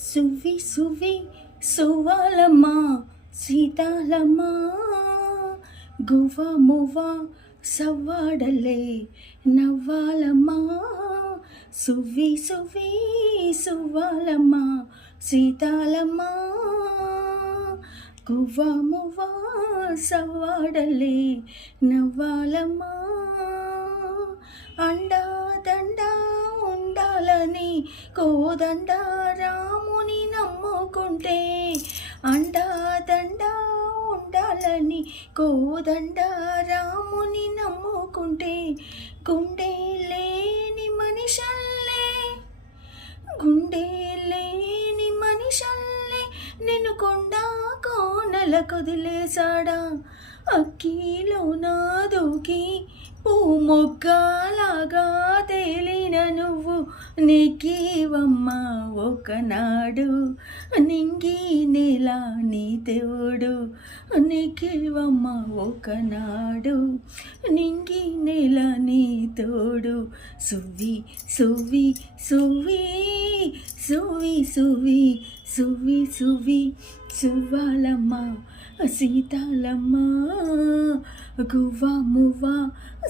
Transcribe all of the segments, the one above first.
సువ్వి సువ్వి సువ్వాలమ్మ సీతాలమ్మ గువ్వ మువ్వ సవ్వాడలే నవ్వాలమ్మ సువ్వి సువ్వి సువ్వాలమ్మ సీతాలమ్మ గువ్వ మువ్వ సవ్వాడలే నవ్వాలమ్మ అండా దండా ఉండాలని కోదండ రాముని నమ్ముకుంటే అండా దండా ఉండాలని కోదండ రాముని నమ్ముకుంటే గుండె లేని మనిషల్లే గుండె లేని మనిషల్లే నిన్ను కొండ కోనల కొదిలేసాడా అక్కిలో నా దూకి మొగ్గలాగా తేలిన నువ్వు నీకీవమ్మ ఒకనాడు నింగి నేల నీ దేవుడు నీకీవమ్మ ఒకనాడు నింగి నేల నీ తోడు సువ్వి సువ్వి సువ్వి సువ్వి సువ్వి సువ్వి సువ్వి సువ్వాలమ్మ సీతాలమ్మ గువ్వ మువ్వ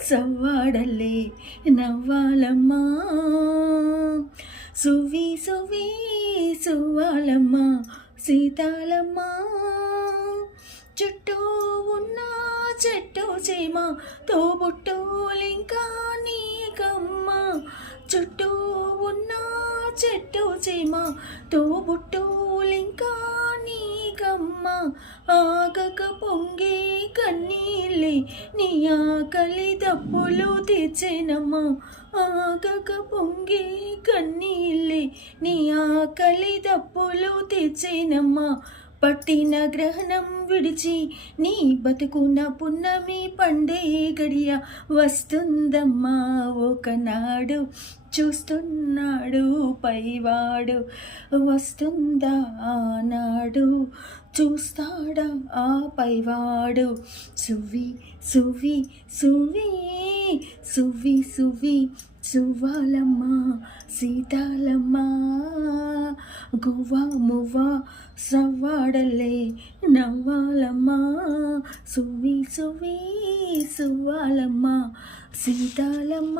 సవ్వాడలే నవ్వాలమ్మ సువ్వి సువ్వి సువ్వాలమ్మ సీతాలమ్మ చుట్టూ ఉన్న చెట్టు చీమ తోబుట్టులింకా నీకమ్మ చుట్టూ ఉన్న చెట్టు చీమ తోబుట్టులింకా నీకమ్మ ఆగక పొంగే కన్నీళ్ళే నీ ఆకలి దప్పులు తెచ్చేనమ్మా ఆగక పొంగే కన్నీళ్ళే నీ ఆకలి దప్పులు తెచ్చేనమ్మా పట్టిన గ్రహణం విడిచి నీ బతుకున్న పున్నమి పండే గడియ వస్తుందమ్మా ఒకనాడు చూస్తున్నాడు పైవాడు వస్తుందా ఆనాడు చూస్తాడా ఆ పైవాడు సువ్వి సువ్వి సువ్వి సువ్వి సువ్వి సువ్వాలమ్మ సీతాలమ్మ గువ్వ మువ్వ సవ్వాడలే నవ్వాలమ్మ సువ్వి సువ్వి సువ్వాలమ్మ సీతాలమ్మ.